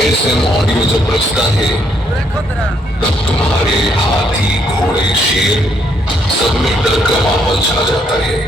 ऐसे ऑडियो जब बजता है तब तुम्हारे हाथी घोड़े शेर सब में डर का माहौल छा जाता है।